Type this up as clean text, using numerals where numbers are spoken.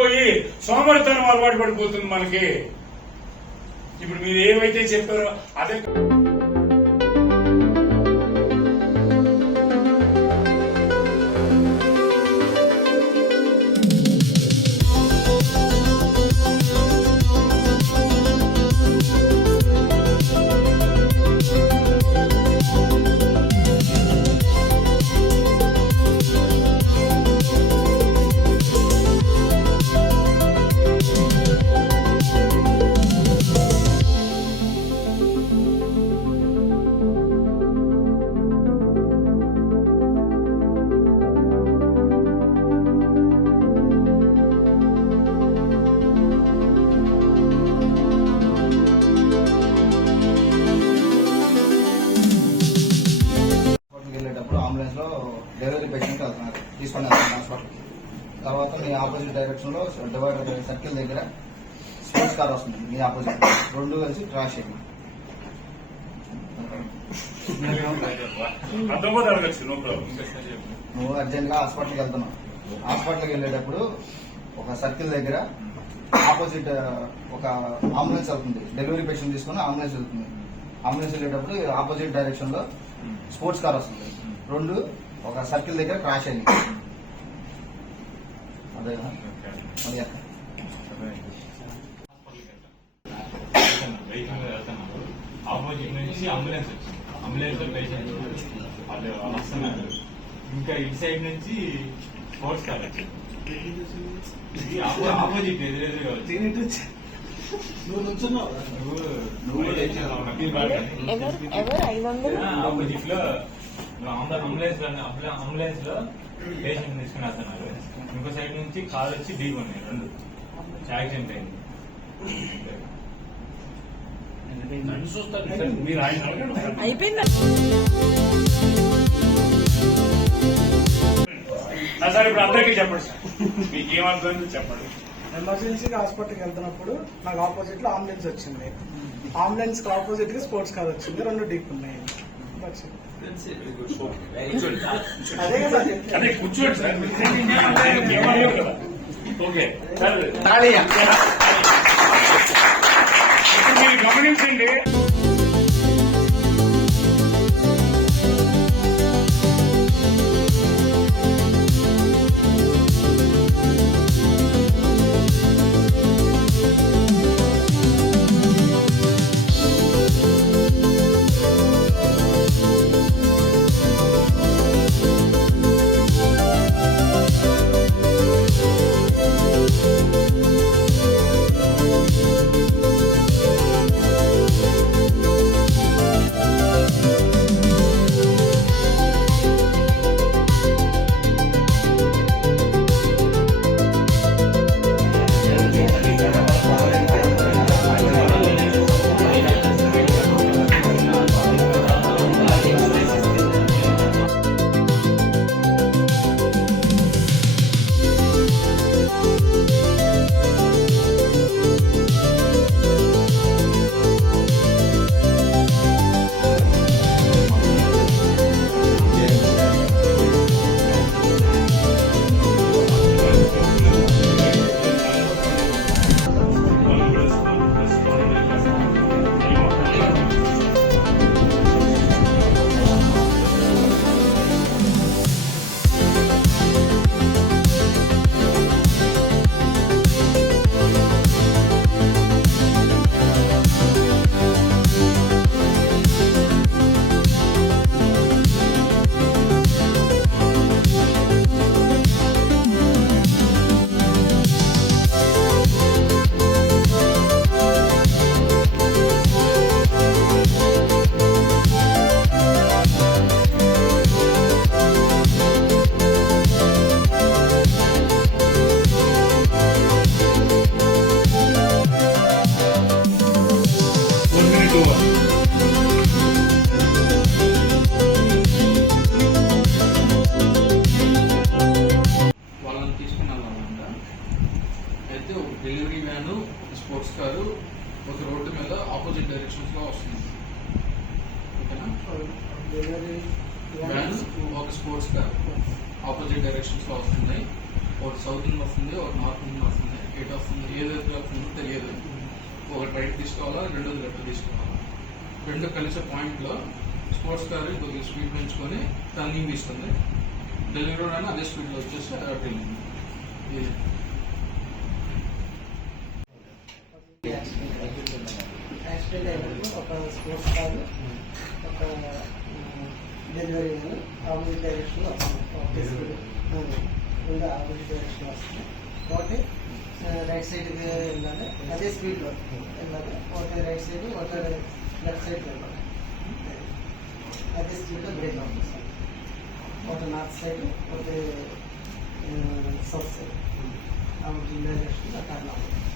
పోయి సోమరితనం అలవాటు పడిపోతుంది మనకి. ఇప్పుడు మీరు ఏమైతే చెప్పారో అదే డెలివరీ పేషెంట్ వెళ్తున్నారు, తీసుకొని వెళ్తున్నారు హాస్పిటల్కి. తర్వాత మీ ఆపోజిట్ డైరెక్షన్ లో డివైడర్ సర్కిల్ దగ్గర స్పోర్ట్స్ కార్ వస్తుంది, మీ ఆపోజిట్ రెండు కలిసి క్రాష్ అయింది. నువ్వు అర్జెంట్ గా హాస్పిటల్కి వెళ్తున్నావు. హాస్పిటల్కి వెళ్ళేటప్పుడు ఒక సర్కిల్ దగ్గర ఆపోజిట్ ఒక అంబులెన్స్ వెళ్తుంది, డెలివరీ పేషెంట్ తీసుకుని అంబులెన్స్ వెళ్తుంది. అంబులెన్స్ వెళ్ళేటప్పుడు ఆపోజిట్ డైరెక్షన్ లో స్పోర్ట్స్ కార్ వస్తుంది, రెండు ఒక సర్కిల్ దగ్గర క్రాష్ అయింది. అదేనా ఆపోజిట్ నుంచి అంబులెన్స్ వచ్చింది, అంబులెన్స్ లో పేషెంట్ వాళ్ళు వస్తున్నారు. ఇంకా ఇటు సైడ్ నుంచి స్పోర్ట్స్ కార్ వచ్చింది, ఆపోజిట్ ఎదురెదురుగా వచ్చింది. ఆపోజిట్ లో అంబులెన్స్ లో పేషెంట్ తీసుకుని వస్తున్నారు. ఇంకో సైడ్ నుంచి కార్ వచ్చి ఢీకొన్నాయి, రెండు యాక్సిడెంట్ అయింది. అయిపోయింది. సార్ ఇప్పుడు అందరికీ చెప్పండి సార్, మీకు ఏమనుకుంది చెప్పండి. ఎమర్జెన్సీగా హాస్పిటల్కి వెళ్తున్నప్పుడు నాకు ఆపోజిట్ లో అంబులెన్స్ వచ్చింది, అంబులెన్స్ కి ఆపోజిట్ గా స్పోర్ట్స్ కార్ వచ్చింది, రెండు డీప్ ఉన్నాయి. అదే కూర్చోండి సార్, ఓకే మీరు గమనించండి. డెలివరీ వ్యాన్ స్పోర్ట్స్ కారు ఒక రోడ్డు మీద ఆపోజిట్ డైరెక్షన్స్ లో వస్తుంది. ఓకేనా? డెలివరీ వ్యాన్ ఒక స్పోర్ట్స్ కార్ ఆపోజిట్ డైరెక్షన్స్ లో వస్తున్నాయి. ఒకటి సౌత్ నుండి వస్తుంది, ఒకటి నార్త్ నుండి వస్తుంది. ఎటు వస్తుంది, ఏదైతే వస్తుందో తెలియదు. ఒకటి రైట్ తీసుకోవాలా, రెండోది లెఫ్ట్ తీసుకోవాలా. రెండు కలిసే పాయింట్లో స్పోర్ట్స్ కార్ కొద్దిగా స్పీడ్ పెంచుకొని టర్నింగ్ తీసుకుంది. డెలివరీ అయినా అదే స్పీడ్లో వచ్చేసి అటు వెళ్ళింది. ఇది యాక్సిడెంట్ అయినప్పుడు ఒక స్పోర్ట్స్ కార్ ఒక డెలివరీ వ్యాన్ ఆపోజిట్ డైరెక్షన్లో వస్తుంది. ఒకటి స్పీడ్ రెండు ఆపోజిట్ డైరెక్షన్లో వస్తుంది. ఒకటి రైట్ సైడ్కి వెళ్ళాలి, అదే స్పీడ్లో వెళ్ళాలి. ఒకటి రైట్ సైడ్, ఒకటి లెఫ్ట్ సైడ్ వెళ్ళాలి. అదే స్పీడ్లో బ్రేక్ అవుతుంది. ఒకటి నార్త్ సైడ్, ఒకటి సౌత్ సైడ్ ఆపోజిట్ డైరెక్షన్లో టర్న్ అవుతుంది.